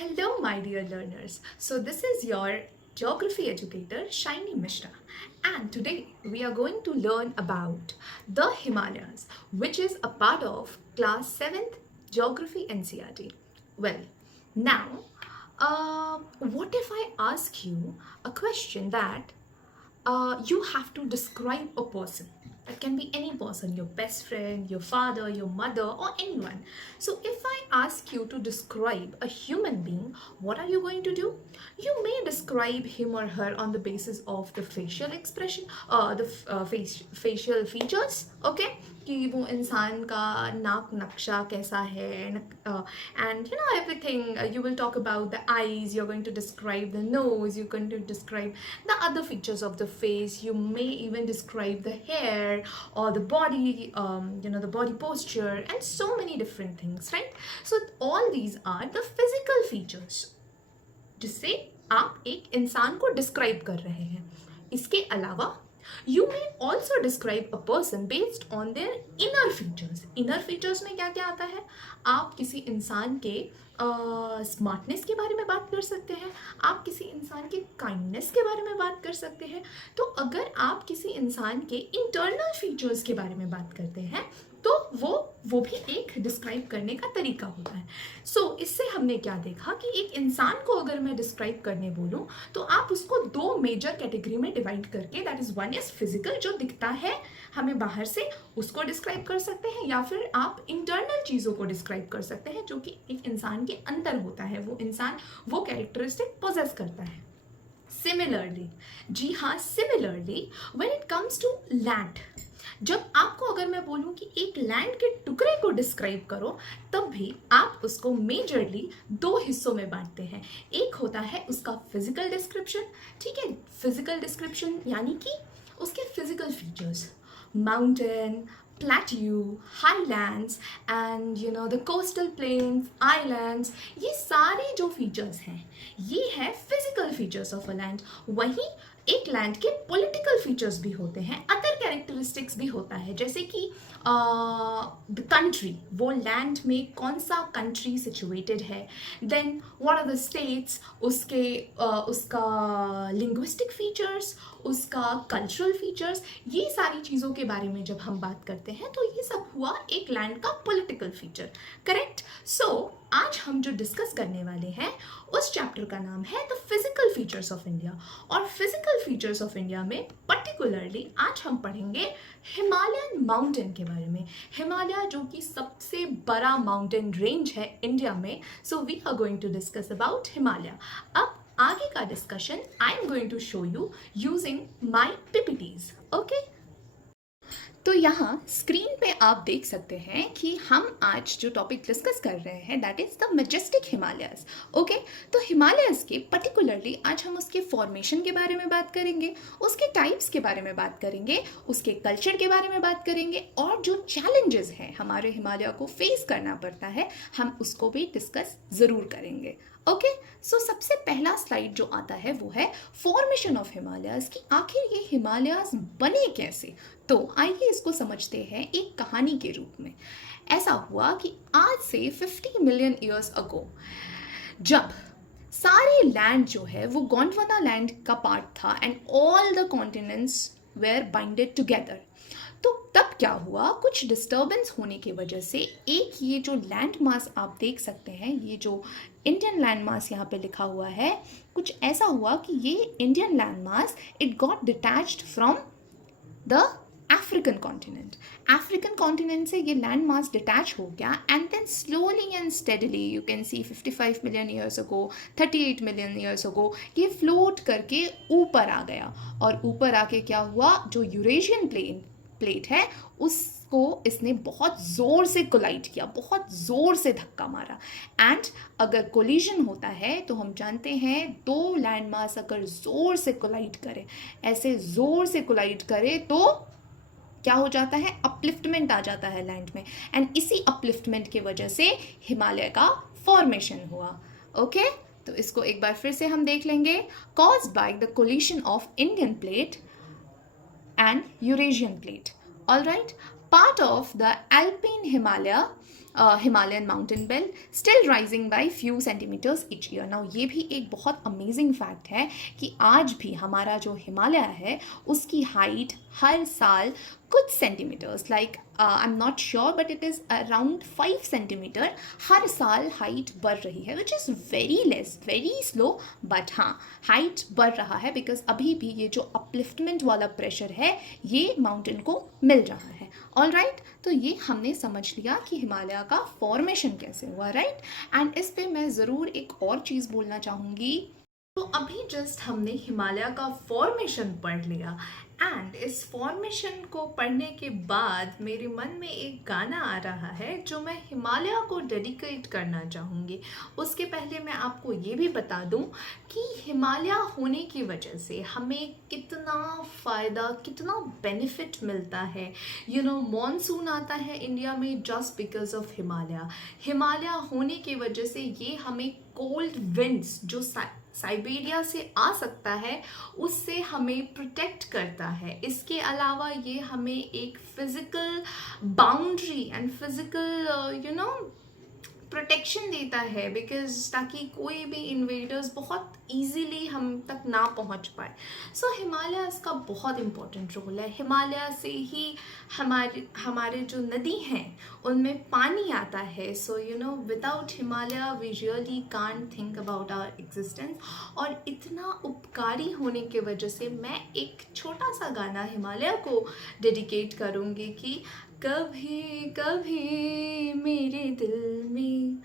Hello, my dear learners. So, this is your geography educator, Shiny Mishra, and today we are going to learn about the Himalayas, which is a part of class 7th Geography NCERT. Well, now, what if I ask you a question that you have to describe a person? That can be any person, your best friend, your father, your mother, or anyone. So, if I ask you to describe a human being, what are you going to do? You may describe him or her on the basis of the facial expression, facial features, okay? कि वो इंसान का नाक नक्शा कैसा है and you know everything. You will talk about the eyes, you're going to describe the nose, you're going to describe the other features of the face, you may even describe the hair or the body, the body posture and so many different things, right? So all these are the physical features जिससे आप एक इंसान को describe कर रहे हैं. इसके अलावा you may also describe a person based on their inner features. Inner features में क्या क्या आता है? आप किसी इंसान के स्मार्टनेस के बारे में बात कर सकते हैं, आप किसी इंसान के काइंडनेस के बारे में बात कर सकते हैं. तो अगर आप किसी इंसान के इंटरनल फीचर्स के बारे में बात करते हैं तो वो भी एक डिस्क्राइब करने का तरीका होता है. सो इससे हमने क्या देखा कि एक इंसान को अगर मैं डिस्क्राइब करने बोलूँ तो आप उसको दो मेजर कैटेगरी में डिवाइड करके, that is one is physical, जो दिखता है हमें बाहर से, उसको डिस्क्राइब कर सकते हैं, या फिर आप इंटरनल चीज़ों को डिस्क्राइब कर सकते हैं जो कि एक इंसान के अंदर होता है, वो इंसान वो कैरेक्टरिस्टिक पोजेस करता है. सिमिलरली, जी हाँ, similarly when it comes to land, जब आपको अगर मैं बोलूं कि एक लैंड के टुकड़े को डिस्क्राइब करो, तब भी आप उसको मेजरली दो हिस्सों में बांटते हैं. एक होता है उसका फिजिकल डिस्क्रिप्शन, ठीक है, फिजिकल डिस्क्रिप्शन यानी कि उसके physical features, mountain, plateau, highlands and the coastal plains, islands, ये सारे जो फीचर्स हैं ये है physical features of a land. वहीं एक लैंड के पॉलिटिकल फीचर्स भी होते हैं, अदर कैरेक्टरिस्टिक्स भी होता है, जैसे कि द कंट्री, वो लैंड में कौन सा कंट्री सिचुएटेड है, then what are the states, उसका लिंग्विस्टिक फीचर्स, उसका कल्चरल फीचर्स, ये सारी चीज़ों के बारे में जब हम बात करते हैं तो ये सब हुआ एक लैंड का पॉलिटिकल फीचर, करेक्ट. सो आज हम जो डिस्कस करने वाले हैं उस चैप्टर का नाम है the physical features of India. और फिजिकल फीचर्स ऑफ इंडिया में पर्टिकुलरली आज हम पढ़ेंगे हिमालयन माउंटेन के बारे में. हिमालय जो कि सबसे बड़ा माउंटेन रेंज है इंडिया में, so we are going to discuss about Himalaya. अब आगे का discussion I am going to show you using my PPTs, okay. तो यहाँ स्क्रीन पे आप देख सकते हैं कि हम आज जो टॉपिक डिस्कस कर रहे हैं that is the majestic Himalayas, okay. तो हिमालयस के पर्टिकुलरली आज हम उसके फॉर्मेशन के बारे में बात करेंगे, उसके टाइप्स के बारे में बात करेंगे, उसके कल्चर के बारे में बात करेंगे, और जो चैलेंजेस हैं हमारे हिमालय को फेस करना पड़ता है हम उसको भी डिस्कस ज़रूर करेंगे, ओके. सो सबसे पहला स्लाइड जो आता है वो है फॉर्मेशन ऑफ हिमालयस, कि आखिर ये हिमालयस बने कैसे. तो आइए इसको समझते हैं एक कहानी के रूप में. ऐसा हुआ कि आज से 50 मिलियन ईयर्स अगो जब सारे लैंड जो है वो गोंडवाना लैंड का पार्ट था and all the continents were binded together, तो तब क्या हुआ, कुछ डिस्टर्बेंस होने की वजह से एक ये जो लैंड मास आप देख सकते हैं, ये जो इंडियन लैंड मास यहाँ पे लिखा हुआ है, कुछ ऐसा हुआ कि ये Indian land mass it got detached from the African continent. African continent से ये लैंड मास डिटैच हो गया and then slowly and steadily you can see 55 million years ago, 38 million years ago ये फ्लोट करके ऊपर आ गया. और ऊपर आके क्या हुआ, जो यूरेशियन प्लेट है उसको इसने बहुत ज़ोर से कोलाइड किया, बहुत ज़ोर से धक्का मारा. एंड अगर कोलिजन होता है तो हम जानते हैं दो लैंड मास अगर ज़ोर से कोलाइड करे, ऐसे ज़ोर से कोलाइड करे तो क्या हो जाता है, अपलिफ्टमेंट आ जाता है लैंड में. एंड इसी अपलिफ्टमेंट की वजह से हिमालय का फॉर्मेशन हुआ, ओके. तो इसको एक बार फिर से हम देख लेंगे. Caused by the collision of Indian plate and Eurasian plate. All right, part of the Alpine Himalaya Himalayan mountain belt still rising by few centimeters each year. Now ये भी एक बहुत अमेजिंग फैक्ट है कि आज भी हमारा जो हिमालय है उसकी हाइट हर साल कुछ centimetres, like I am not sure but it is around 5 centimetre हर साल हाइट बढ़ रही है, which is very less, very slow, but हाँ हाइट बढ़ रहा है बिकॉज अभी भी ये जो अपलिफ्टमेंट वाला प्रेशर है ये माउंटेन को मिल रहा है. ऑल राइट, तो ये हमने समझ लिया कि हिमालय का फॉर्मेशन कैसे हुआ, राइट. एंड इस पे मैं ज़रूर एक और चीज़ बोलना चाहूँगी. तो अभी जस्ट हमने हिमालय का फॉर्मेशन पढ़ लिया एंड इस फॉर्मेशन को पढ़ने के बाद मेरे मन में एक गाना आ रहा है जो मैं हिमालय को डेडिकेट करना चाहूँगी. उसके पहले मैं आपको ये भी बता दूँ कि हिमालय होने की वजह से हमें कितना फ़ायदा, कितना बेनिफिट मिलता है. मॉनसून आता है इंडिया में just because of Himalaya. Himalaya होने की वजह से ये हमें कोल्ड विंड्स जो साइबेरिया से आ सकता है उससे हमें प्रोटेक्ट करता है. इसके अलावा ये हमें एक physical boundary and physical protection देता है बिकॉज ताकि कोई भी इन्वेडर्स बहुत इजीली हम तक ना पहुंच पाए. सो हिमालय इसका बहुत इम्पोर्टेंट रोल है. हिमालय से ही हमारे जो नदी हैं उनमें पानी आता है. So without Himalaya we really can't think about our existence. और इतना उपकारी होने की वजह से मैं एक छोटा सा गाना हिमालय को डेडिकेट करूँगी कि कभी कभी मेरे दिल में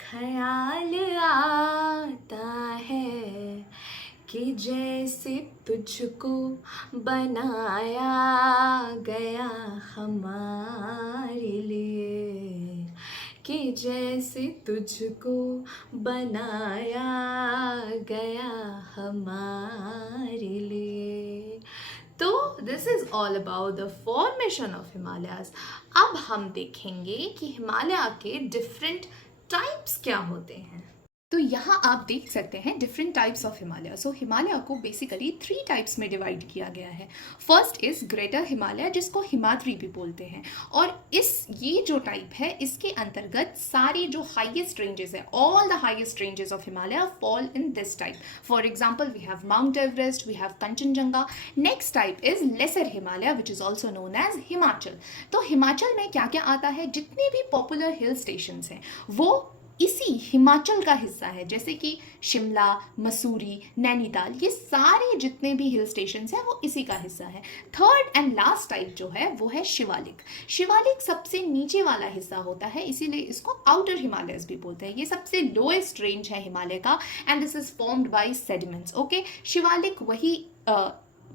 ख्याल आता है कि जैसे तुझको बनाया गया हमारे लिए, कि जैसे तुझको बनाया गया हमारे लिए. तो this is all about the formation of Himalayas. अब हम देखेंगे कि हिमालय के डिफरेंट टाइप्स क्या होते हैं. तो यहाँ आप देख सकते हैं डिफरेंट टाइप्स ऑफ हिमालय. सो हिमालय को बेसिकली 3 टाइप्स में डिवाइड किया गया है. फर्स्ट इज ग्रेटर हिमालय जिसको हिमाद्री भी बोलते हैं. और ये जो टाइप है इसके अंतर्गत सारी जो हाईएस्ट रेंजेस है, all the highest ranges of Himalaya fall in this type. For example we have mount Everest, we have Kanchenjunga. Next type is lesser Himalaya which is also known as Himachal. तो हिमाचल में क्या क्या आता है, जितने भी पॉपुलर हिल स्टेशन हैं वो इसी हिमाचल का हिस्सा है. जैसे कि शिमला, मसूरी, नैनीताल, ये सारे जितने भी हिल स्टेशंस हैं वो इसी का हिस्सा है. थर्ड एंड लास्ट टाइप जो है वो है शिवालिक. शिवालिक सबसे नीचे वाला हिस्सा होता है, इसीलिए इसको आउटर हिमालयस भी बोलते हैं. ये सबसे लोएस्ट रेंज है हिमालय का and this is formed by sediments. Okay, Shivalik वही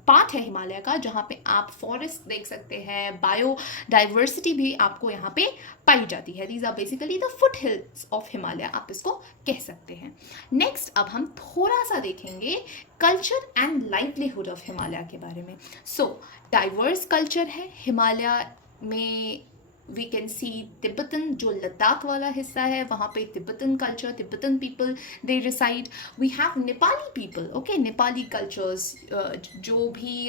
पार्ट है हिमालय का जहाँ पे आप फॉरेस्ट देख सकते हैं, बायोडाइवर्सिटी भी आपको यहाँ पे पाई जाती है. These are basically the foot hills of Himalaya, आप इसको कह सकते हैं. नेक्स्ट अब हम थोड़ा सा देखेंगे culture and livelihood of Himalaya के बारे में. सो डाइवर्स कल्चर है हिमालय में. वी कैन सी तिब्बतन, जो लद्दाख वाला हिस्सा है वहाँ पे Tibetan culture, Tibetan people they reside. We have Nepali people. Okay, Nepali cultures जो भी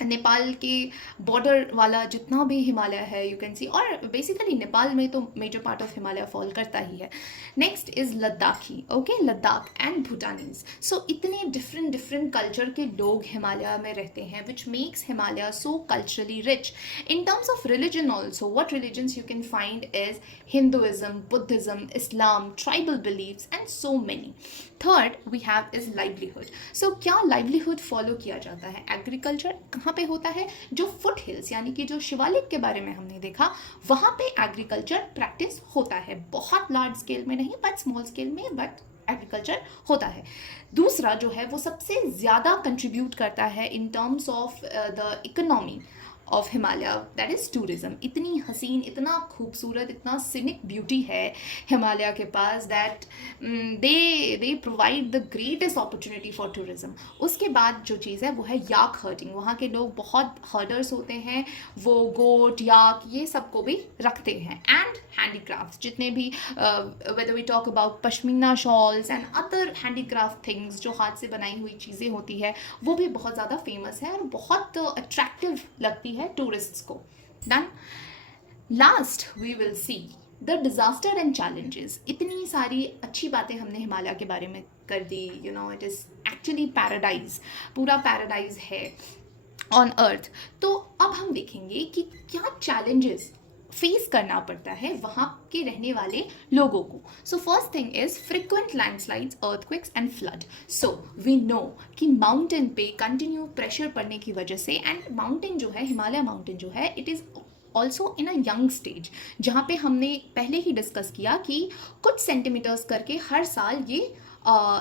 नेपाल के बॉर्डर वाला जितना भी हिमालय है यू कैन सी, और बेसिकली नेपाल में तो major part of Himalaya fall करता ही है. Next is Ladakhi. Okay, Ladakh and Bhutanese. So इतने डिफरेंट कल्चर के लोग हिमालय में रहते हैं which makes Himalaya so culturally rich. In terms of religion also, what religions you can find is Hinduism, Buddhism, Islam, tribal believes and so many. Third we have is livelihood. So क्या livelihood follow किया जाता है? Agriculture कहाँ पे होता है? जो foot hills यानी कि जो शिवालिक के बारे में हमने देखा वहाँ पे एग्रीकल्चर प्रैक्टिस होता है. बहुत लार्ज स्केल में नहीं बट स्मॉल स्केल में, बट एग्रीकल्चर होता है. दूसरा जो है वो सबसे ज़्यादा कंट्रीब्यूट करता है इन terms of the economy of Himalaya, that is tourism. इतनी हसीन, इतना खूबसूरत, इतना सिनिक ब्यूटी है हिमालय के पास that they provide the greatest opportunity for tourism. उसके बाद जो चीज़ है वो है याक हर्टिंग. वहाँ के लोग बहुत हर्डर्स होते हैं, वो गोट, याक ये सबको भी रखते हैं. एंड हैंडीक्राफ्ट जितने भी whether we talk about pashmina shawls and other handicraft things जो हाथ से बनाई हुई चीज़ें होती है वो भी बहुत ज़्यादा फेमस है और बहुत अट्रैक्टिव लगती है टूरिस्ट्स को. Done. Last we will see the disaster and challenges, इतनी सारी अच्छी बातें हमने हिमालय के बारे में कर दी, you know it is actually paradise, पूरा पैराडाइज है ऑन अर्थ। तो अब हम देखेंगे कि क्या चैलेंजेस फेस करना पड़ता है वहाँ के रहने वाले लोगों को। So first thing is frequent landslides, earthquakes and flood. So we know कि माउंटेन पे कंटिन्यू प्रेशर पड़ने की वजह से, एंड माउंटेन जो है, हिमालय माउंटेन जो है, it is also in a young stage, जहाँ पे हमने पहले ही डिस्कस किया कि कुछ सेंटीमीटर्स करके हर साल ये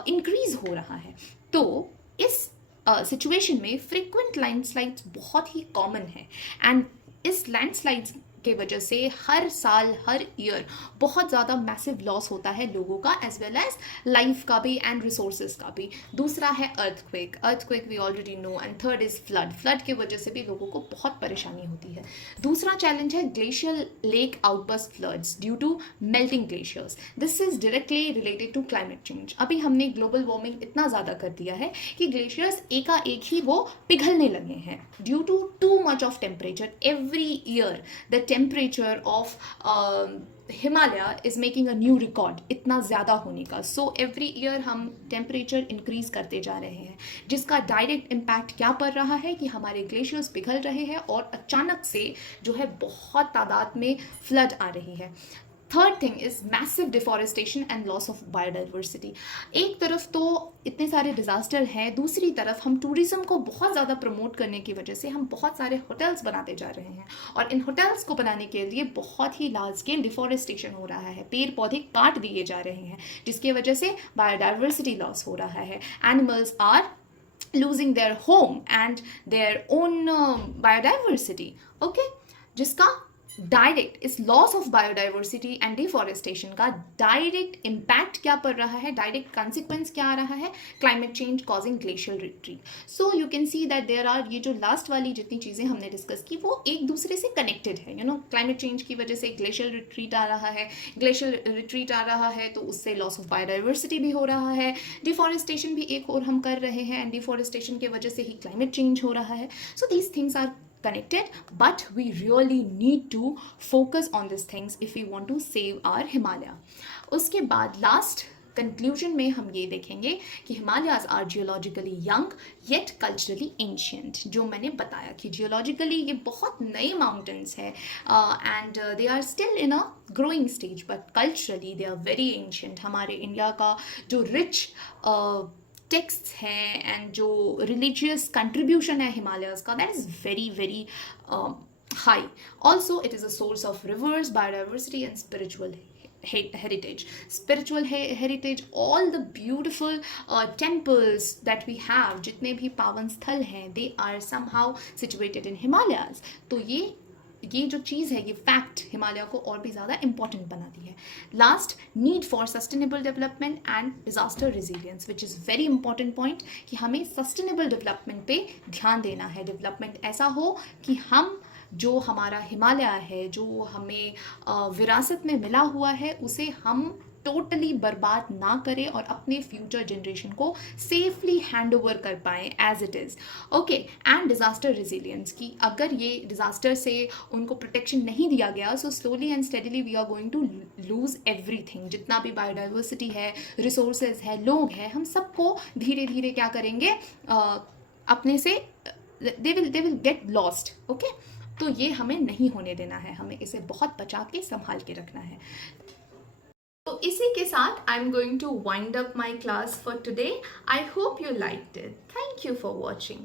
इंक्रीज हो रहा है। तो इस सिचुएशन में फ्रिक्वेंट लैंडस्लाइड्स बहुत ही कॉमन है, एंड इस लैंडस्लाइड्स के वजह से हर साल, हर ईयर बहुत ज़्यादा मैसिव लॉस होता है लोगों का, एज वेल एज लाइफ का भी एंड रिसोर्सेज का भी। दूसरा है earthquake, earthquake we already know, and third is flood, flood की वजह से भी लोगों को बहुत परेशानी होती है। दूसरा चैलेंज है glacial lake outburst floods due to melting glaciers. This is directly related to climate change. अभी हमने ग्लोबल वार्मिंग इतना ज़्यादा कर दिया है कि ग्लेशियर्स एकाएक ही वो पिघलने लगे हैं due to too much of temperature. Every year the temperature of Himalaya is making a new record, इतना ज़्यादा होने का। सो एवरी ईयर हम टेम्परेचर इंक्रीज करते जा रहे हैं, जिसका डायरेक्ट इम्पैक्ट क्या पड़ रहा है कि हमारे ग्लेशियर्स पिघल रहे हैं और अचानक से जो है बहुत तादाद में फ्लड आ रही है। Third thing is massive deforestation and loss of biodiversity. एक तरफ तो इतने सारे डिज़ास्टर हैं, दूसरी तरफ हम टूरिज़्म को बहुत ज़्यादा प्रमोट करने की वजह से हम बहुत सारे होटल्स बनाते जा रहे हैं, और इन होटल्स को बनाने के लिए बहुत ही लार्ज स्केल डिफॉरेस्टेशन हो रहा है, पेड़ पौधे काट दिए जा रहे हैं, जिसकी वजह से बायोडाइवर्सिटी लॉस हो रहा है। Animals are losing their home and their own biodiversity, okay, जिसका डायरेक्ट, इस loss of biodiversity and deforestation का डायरेक्ट इम्पैक्ट क्या पड़ रहा है, डायरेक्ट कॉन्सिक्वेंस क्या आ रहा है, climate change causing glacial retreat. So you can see that there are, ये जो लास्ट वाली जितनी चीज़ें हमने डिस्कस की वो एक दूसरे से कनेक्टेड है। यू नो क्लाइमेट चेंज की वजह से ग्लेशियल रिट्रीट आ रहा है, ग्लेशियल रिट्रीट आ रहा है तो उससे लॉस ऑफ बायोडाइवर्सिटी भी हो रहा है, डिफॉरेस्टेशन भी एक और हम कर रहे हैं, एंड डिफॉरेस्टेशन की वजह से ही क्लाइमेट चेंज हो रहा है। So these things are connected, but we really need to focus on these things if we want to save our Himalaya. उसके बाद लास्ट कंक्लूजन में हम ये देखेंगे कि Himalayas are geologically young yet culturally ancient. जो मैंने बताया कि जियोलॉजिकली ये बहुत नए माउंटेन्स है, and they are still in a growing stage, but culturally they are very ancient. हमारे इंडिया का जो रिच टेक्स्ट हैं एंड जो रिलीजियस कंट्रीब्यूशन है हिमालयाज का, that is very very high. Also it is a source of rivers, biodiversity and spiritual heritage, spiritual heritage, all the beautiful temples that we have, जितने भी पावन स्थल हैं, they are somehow situated in Himalayas। तो ये जो चीज़ है, ये फैक्ट हिमालय को और भी ज़्यादा इम्पॉर्टेंट बनाती है। Last, need for sustainable development and disaster resilience, which is very important point कि हमें सस्टेनेबल डेवलपमेंट पे ध्यान देना है। डेवलपमेंट ऐसा हो कि हम जो हमारा हिमालय है, जो हमें विरासत में मिला हुआ है, उसे हम टोटली बर्बाद ना करें और अपने फ्यूचर जनरेशन को सेफली हैंड ओवर कर पाएँ as it is, okay. And disaster resilience की अगर ये डिज़ास्टर से उनको प्रोटेक्शन नहीं दिया गया, so slowly and steadily we are going to lose everything. जितना भी बायोडाइवर्सिटी है, रिसोर्सेज है, लोग हैं, हम सबको धीरे धीरे क्या करेंगे, अपने से they will get lost, okay. तो ये हमें नहीं होने देना है, हमें इसे बहुत बचा के संभाल के रखना है। तो इसी के साथ I am going to wind up my class for today. I hope you liked it. Thank you for watching.